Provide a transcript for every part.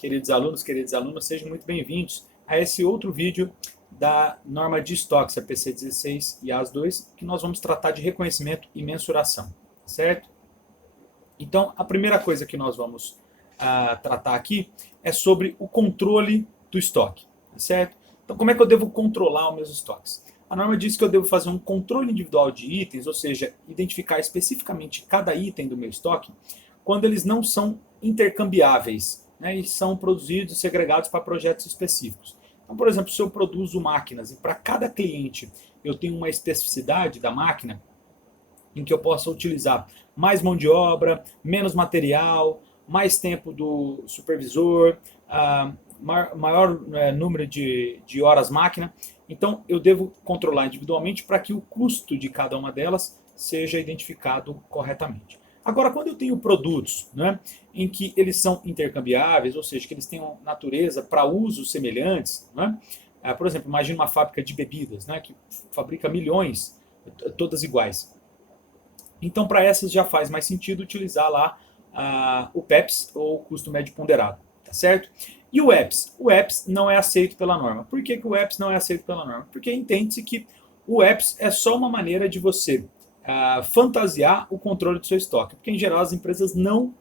queridos alunos, queridas alunas, sejam muito bem-vindos a esse outro vídeo da norma de estoques, a PC 16 e AS 2, que nós vamos tratar de reconhecimento e mensuração, certo? Então, a primeira coisa que nós vamos tratar aqui é sobre o controle do estoque, certo? Então, como é que eu devo controlar os meus estoques? A norma diz que eu devo fazer um controle individual de itens, ou seja, identificar especificamente cada item do meu estoque, quando eles não são intercambiáveis, né, e são produzidos e segregados para projetos específicos. Então, por exemplo, se eu produzo máquinas e para cada cliente eu tenho uma especificidade da máquina, em que eu possa utilizar mais mão de obra, menos material, mais tempo do supervisor, maior número de horas máquina. Então, eu devo controlar individualmente para que o custo de cada uma delas seja identificado corretamente. Agora, quando eu tenho produtos, né, em que eles são intercambiáveis, ou seja, que eles tenham natureza para usos semelhantes, né, por exemplo, imagine uma fábrica de bebidas, né, que fabrica milhões, todas iguais. Então, para essas já faz mais sentido utilizar lá o PEPS, ou custo médio ponderado, tá certo? E o EPS? O EPS não é aceito pela norma. Por que o EPS não é aceito pela norma? Porque entende-se que o EPS é só uma maneira de você fantasiar o controle do seu estoque. Porque, em geral, as empresas não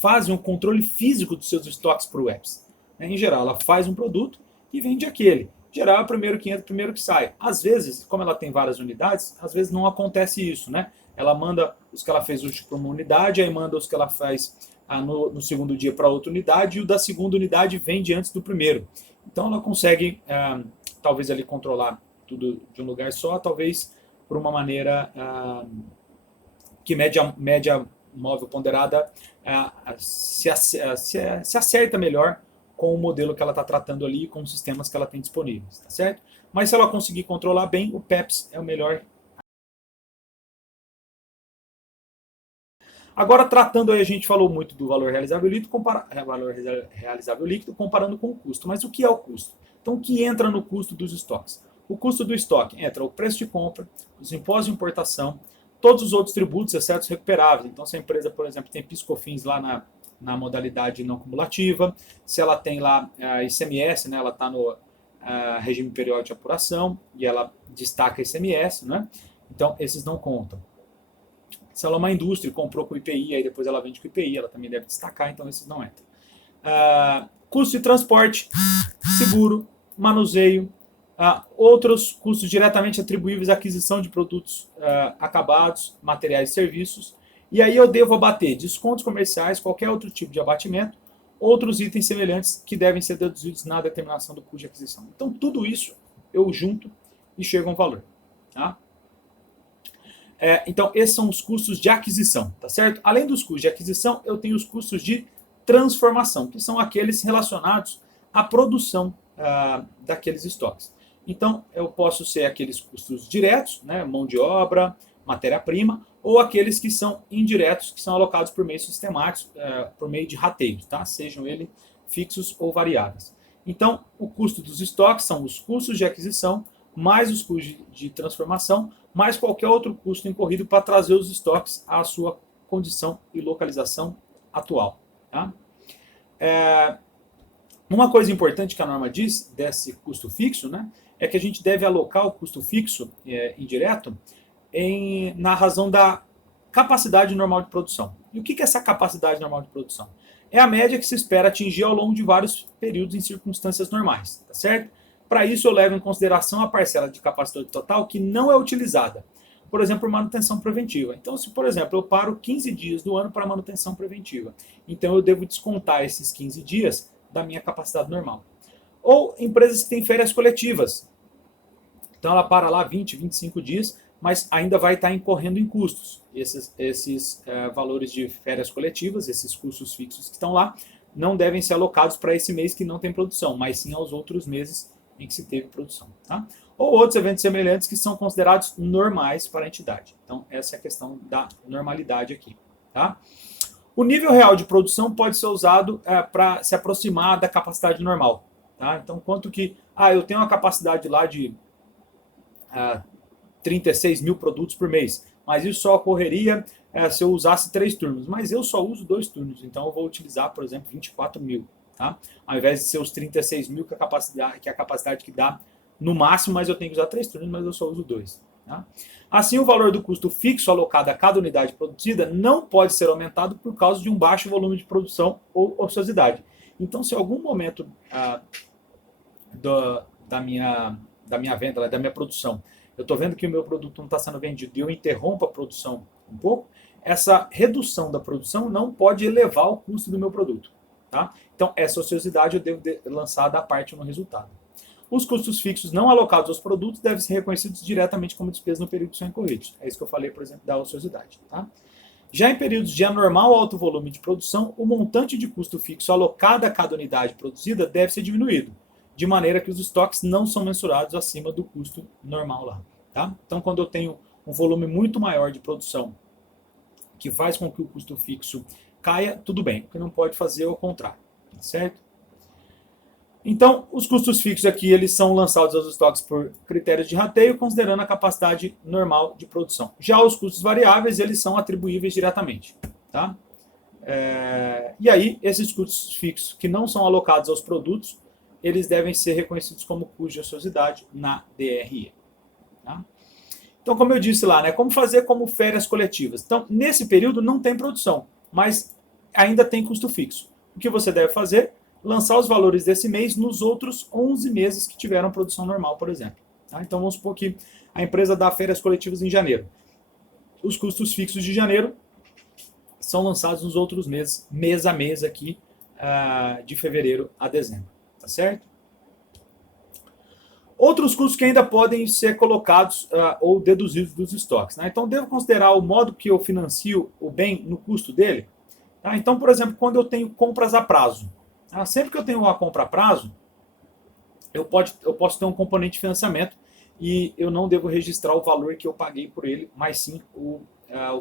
fazem um controle físico dos seus estoques para o EPS. Em geral, ela faz um produto e vende aquele. Em geral, é o primeiro que entra, o primeiro que sai. Às vezes, como ela tem várias unidades, às vezes não acontece isso, né? Ela manda os que ela fez hoje para uma unidade, aí manda os que ela faz no segundo dia para outra unidade, e o da segunda unidade vende antes do primeiro. Então ela consegue, talvez, ali controlar tudo de um lugar só, talvez por uma maneira que média móvel ponderada se acerta melhor com o modelo que ela está tratando ali, com os sistemas que ela tem disponíveis, tá certo? Mas se ela conseguir controlar bem, o PEPS é o melhor. Agora, tratando aí, a gente falou muito do valor realizável líquido, comparando com o custo. Mas o que é o custo? Então, o que entra no custo dos estoques? O custo do estoque entra o preço de compra, os impostos de importação, todos os outros tributos, exceto os recuperáveis. Então, se a empresa, por exemplo, tem PIS/COFINS lá na modalidade não cumulativa, se ela tem lá ICMS, né, ela está no regime periódico de apuração e ela destaca ICMS, né? Então, esses não contam. Se ela é uma indústria e comprou com IPI, aí depois ela vende com IPI, ela também deve destacar, então esses não entram. Custo de transporte, seguro, manuseio, outros custos diretamente atribuíveis à aquisição de produtos acabados, materiais e serviços. E aí eu devo abater descontos comerciais, qualquer outro tipo de abatimento, outros itens semelhantes que devem ser deduzidos na determinação do custo de aquisição. Então tudo isso eu junto e chego a um valor. Tá? Então, esses são os custos de aquisição, tá certo? Além dos custos de aquisição, eu tenho os custos de transformação, que são aqueles relacionados à produção daqueles estoques. Então, eu posso ser aqueles custos diretos, né, mão de obra, matéria-prima, ou aqueles que são indiretos, que são alocados por meio sistemático, por meio de rateios, tá? Sejam eles fixos ou variáveis. Então, o custo dos estoques são os custos de aquisição, mais os custos de transformação, mais qualquer outro custo incorrido para trazer os estoques à sua condição e localização atual. Tá? Uma coisa importante que a norma diz desse custo fixo, né, é que a gente deve alocar o custo fixo indireto na razão da capacidade normal de produção. E o que é essa capacidade normal de produção? É a média que se espera atingir ao longo de vários períodos em circunstâncias normais, tá certo? Para isso, eu levo em consideração a parcela de capacidade total que não é utilizada. Por exemplo, manutenção preventiva. Então, se, por exemplo, eu paro 15 dias do ano para manutenção preventiva, então eu devo descontar esses 15 dias da minha capacidade normal. Ou empresas que têm férias coletivas. Então, ela para lá 20, 25 dias, mas ainda vai estar incorrendo em custos. Esses valores de férias coletivas, esses custos fixos que estão lá, não devem ser alocados para esse mês que não tem produção, mas sim aos outros meses em que se teve produção. Tá? Ou outros eventos semelhantes que são considerados normais para a entidade. Então, essa é a questão da normalidade aqui. Tá? O nível real de produção pode ser usado para se aproximar da capacidade normal. Tá? Então, quanto que... eu tenho uma capacidade lá de 36 mil produtos por mês, mas isso só ocorreria se eu usasse 3 turnos. Mas eu só uso 2 turnos, então eu vou utilizar, por exemplo, 24 mil. tá? Ao invés de ser os 36 mil que é a capacidade que dá no máximo, mas eu tenho que usar 3 turnos, mas eu só uso 2. Tá? Assim, o valor do custo fixo alocado a cada unidade produzida não pode ser aumentado por causa de um baixo volume de produção ou ociosidade. Então, se em algum momento da minha venda, da minha produção, eu estou vendo que o meu produto não está sendo vendido e eu interrompo a produção um pouco, essa redução da produção não pode elevar o custo do meu produto. Tá? Então, essa ociosidade eu devo lançar da parte no resultado. Os custos fixos não alocados aos produtos devem ser reconhecidos diretamente como despesa no período que são incorridos. É isso que eu falei, por exemplo, da ociosidade. Tá? Já em períodos de anormal alto volume de produção, o montante de custo fixo alocado a cada unidade produzida deve ser diminuído, de maneira que os estoques não são mensurados acima do custo normal lá. Tá? Então, quando eu tenho um volume muito maior de produção, que faz com que o custo fixo caia, tudo bem. O que não pode fazer é o contrário. Certo? Então, os custos fixos aqui eles são lançados aos estoques por critérios de rateio, considerando a capacidade normal de produção. Já os custos variáveis, eles são atribuíveis diretamente. Tá? E aí, esses custos fixos que não são alocados aos produtos, eles devem ser reconhecidos como custo de ociosidade na DRE. Tá? Então, como eu disse lá, né, como fazer como férias coletivas. Então, nesse período não tem produção, mas ainda tem custo fixo. O que você deve fazer? Lançar os valores desse mês nos outros 11 meses que tiveram produção normal, por exemplo. Tá? Então, vamos supor que a empresa dá férias coletivas em janeiro. Os custos fixos de janeiro são lançados nos outros meses, mês a mês aqui, de fevereiro a dezembro. Tá certo? Outros custos que ainda podem ser colocados ou deduzidos dos estoques. Né? Então, devo considerar o modo que eu financio o bem no custo dele. Tá? Então, por exemplo, quando eu tenho compras a prazo. Tá? Sempre que eu tenho uma compra a prazo, eu posso ter um componente de financiamento e eu não devo registrar o valor que eu paguei por ele, mas sim o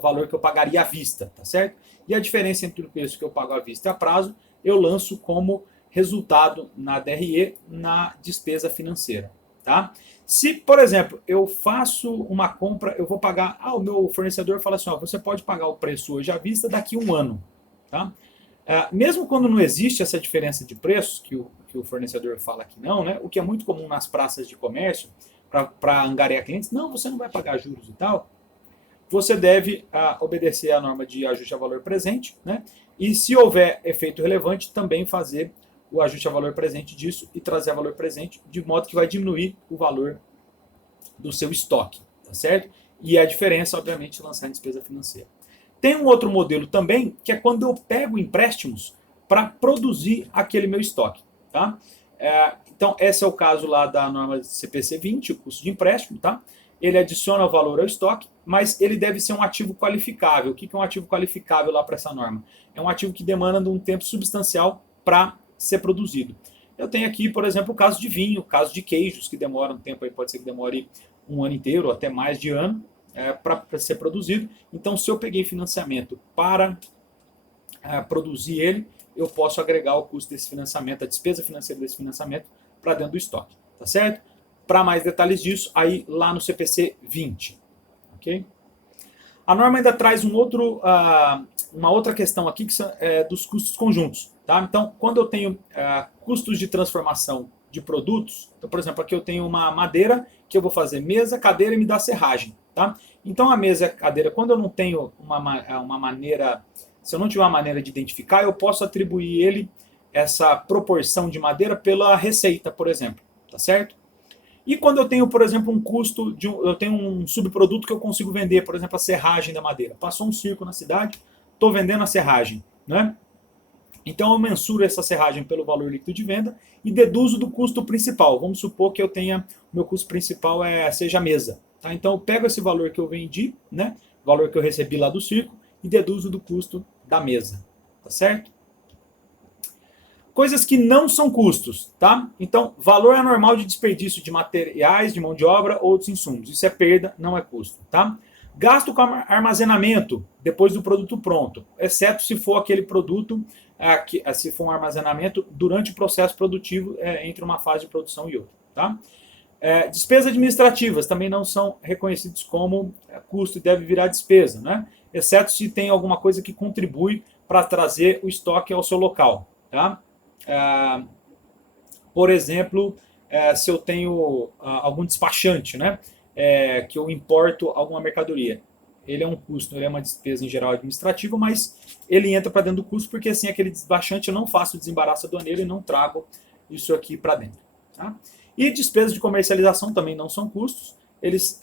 valor que eu pagaria à vista. Tá certo? E a diferença entre o preço que eu pago à vista e a prazo, eu lanço como resultado na DRE na despesa financeira. Tá? Se, por exemplo, eu faço uma compra, eu vou pagar, o meu fornecedor fala assim, você pode pagar o preço hoje à vista daqui a um ano. Tá? Mesmo quando não existe essa diferença de preços, que o fornecedor fala que não, né? O que é muito comum nas praças de comércio, para angariar clientes, não, você não vai pagar juros e tal, você deve obedecer à norma de ajuste a valor presente, né? E se houver efeito relevante, também fazer o ajuste a valor presente disso e trazer a valor presente, de modo que vai diminuir o valor do seu estoque, tá certo? E a diferença, obviamente, é lançar em despesa financeira. Tem um outro modelo também, que é quando eu pego empréstimos para produzir aquele meu estoque, tá? Então, esse é o caso lá da norma CPC 20, o custo de empréstimo, tá? Ele adiciona o valor ao estoque, mas ele deve ser um ativo qualificável. O que é um ativo qualificável lá para essa norma? É um ativo que demanda um tempo substancial para ser produzido. Eu tenho aqui, por exemplo, o caso de vinho, o caso de queijos, que demoram um tempo, aí pode ser que demore um ano inteiro, ou até mais de ano, para ser produzido. Então, se eu peguei financiamento para produzir ele, eu posso agregar o custo desse financiamento, a despesa financeira desse financiamento, para dentro do estoque. Tá certo? Para mais detalhes disso, aí lá no CPC 20. Ok? A norma ainda traz uma outra questão aqui, que é dos custos conjuntos. Tá? Então, quando eu tenho custos de transformação de produtos, então, por exemplo, aqui eu tenho uma madeira que eu vou fazer mesa, cadeira e me dá serragem. Tá? Então, a mesa e a cadeira, quando eu não tenho uma maneira, se eu não tiver uma maneira de identificar, eu posso atribuir essa proporção de madeira pela receita, por exemplo. Tá certo? E quando eu tenho, por exemplo, um custo, eu tenho um subproduto que eu consigo vender, por exemplo, a serragem da madeira. Passou um circo na cidade, estou vendendo a serragem. Né? Então eu mensuro essa serragem pelo valor líquido de venda e deduzo do custo principal. Vamos supor que o meu custo principal seja a mesa. Tá? Então eu pego esse valor que eu vendi, né? O valor que eu recebi lá do circo, e deduzo do custo da mesa. Tá certo? Coisas que não são custos, tá? Então, valor anormal de desperdício de materiais, de mão de obra ou outros insumos. Isso é perda, não é custo, tá? Gasto com armazenamento depois do produto pronto, exceto se for aquele produto, se for um armazenamento durante o processo produtivo entre uma fase de produção e outra, tá? Despesas administrativas também não são reconhecidos como custo e deve virar despesa, né? Exceto se tem alguma coisa que contribui para trazer o estoque ao seu local, tá? por exemplo, se eu tenho algum despachante, né, que eu importo alguma mercadoria. Ele é um custo, ele é uma despesa em geral administrativa, mas ele entra para dentro do custo porque assim aquele despachante eu não faço o desembaraço aduaneiro e não trago isso aqui para dentro. Tá? E despesas de comercialização também não são custos, eles,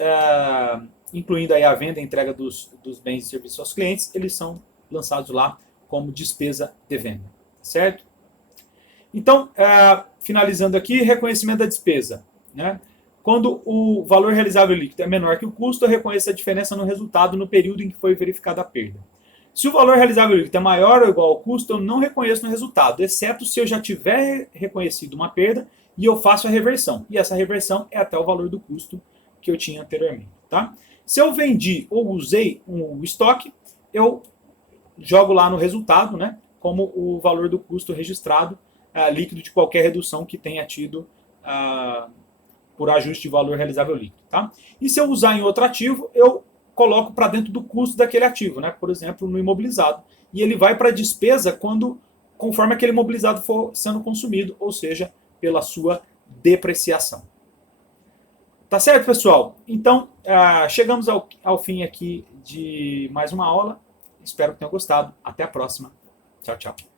incluindo aí a venda e entrega dos bens e serviços aos clientes, eles são lançados lá como despesa de venda, certo? Então, finalizando aqui, reconhecimento da despesa. Né? Quando o valor realizável líquido é menor que o custo, eu reconheço a diferença no resultado no período em que foi verificada a perda. Se o valor realizável líquido é maior ou igual ao custo, eu não reconheço no resultado, exceto se eu já tiver reconhecido uma perda e eu faço a reversão. E essa reversão é até o valor do custo que eu tinha anteriormente. Tá? Se eu vendi ou usei um estoque, eu jogo lá no resultado, né, como o valor do custo registrado líquido de qualquer redução que tenha tido por ajuste de valor realizável líquido. Tá? E se eu usar em outro ativo, eu coloco para dentro do custo daquele ativo, né? Por exemplo, no imobilizado. E ele vai para a despesa conforme aquele imobilizado for sendo consumido, ou seja, pela sua depreciação. Tá certo, pessoal? Então, chegamos ao fim aqui de mais uma aula. Espero que tenham gostado. Até a próxima. Tchau, tchau.